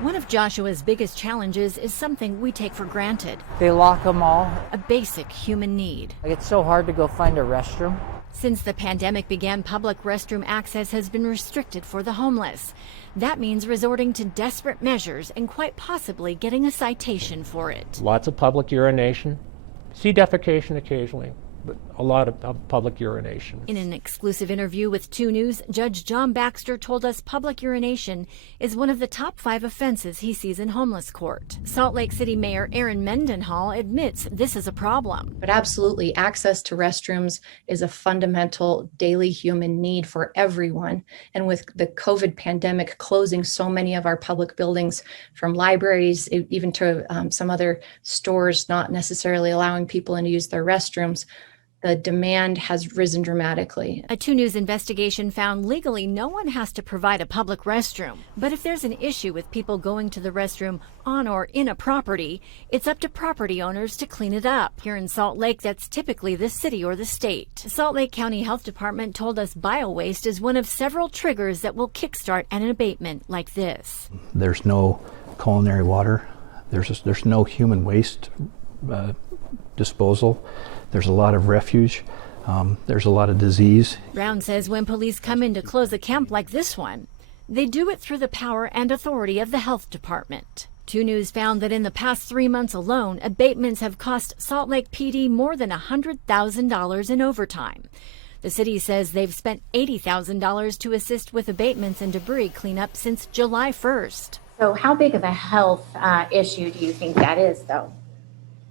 One of Joshua's biggest challenges is something we take for granted, They lock them all. a basic human need. Like, it's so hard to go find a restroom. Since the pandemic began, public restroom access has been restricted for the homeless. That means resorting to desperate measures and quite possibly getting a citation for it. Lots of public urination. See defecation occasionally, but a lot of public urination. In an exclusive interview with 2 News, Judge John Baxter told us public urination is one of the top 5 offenses he sees in homeless court. Salt Lake City Mayor Erin Mendenhall admits this is a problem. But absolutely, access to restrooms is a fundamental daily human need for everyone. And with the COVID pandemic closing so many of our public buildings, from libraries even to some other stores not necessarily allowing people in to use their restrooms, the demand has risen dramatically. A 2 News investigation found legally no one has to provide a public restroom. But if there's an issue with people going to the restroom on or in a property, it's up to property owners to clean it up. Here in Salt Lake, that's typically the city or the state. Salt Lake County Health Department told us biowaste is one of several triggers that will kickstart an abatement like this. There's no culinary water. There's no human waste disposal. There's a lot of refuge. There's a lot of disease. Brown says when police come in to close a camp like this one, they do it through the power and authority of the health department. 2 News found that in the past 3 months alone, abatements have cost Salt Lake PD more than $100,000 in overtime. The city says they've spent $80,000 to assist with abatements and debris cleanup since July 1st. So how big of a health issue do you think that is, though?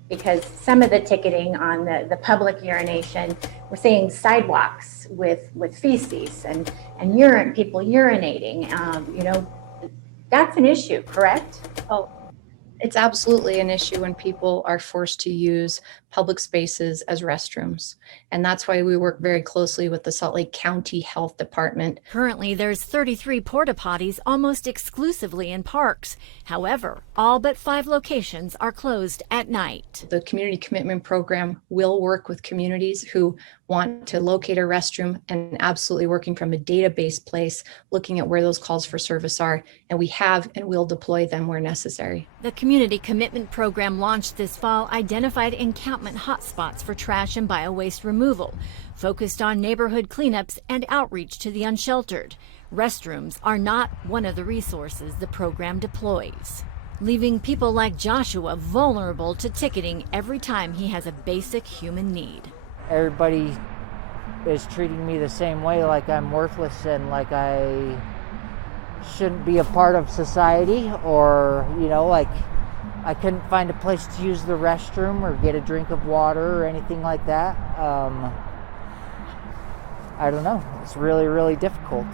Because some of the ticketing on the public urination, we're seeing sidewalks with feces and urine, people urinating. That's an issue, correct? Oh, it's absolutely an issue when people are forced to use public spaces as restrooms. And that's why we work very closely with the Salt Lake County Health Department. Currently, there's 33 porta potties almost exclusively in parks. However, all but 5 locations are closed at night. The Community Commitment Program will work with communities who want to locate a restroom and absolutely working from a database place, looking at where those calls for service are. And we have and will deploy them where necessary. The Community Commitment Program launched this fall identified encampment hotspots for trash and biowaste removal, focused on neighborhood cleanups and outreach to the unsheltered. Restrooms are not one of the resources the program deploys, leaving people like Joshua vulnerable to ticketing every time he has a basic human need. Everybody is treating me the same way, like I'm worthless and like I shouldn't be a part of society, or, like I couldn't find a place to use the restroom or get a drink of water or anything like that. I don't know. It's really, really difficult.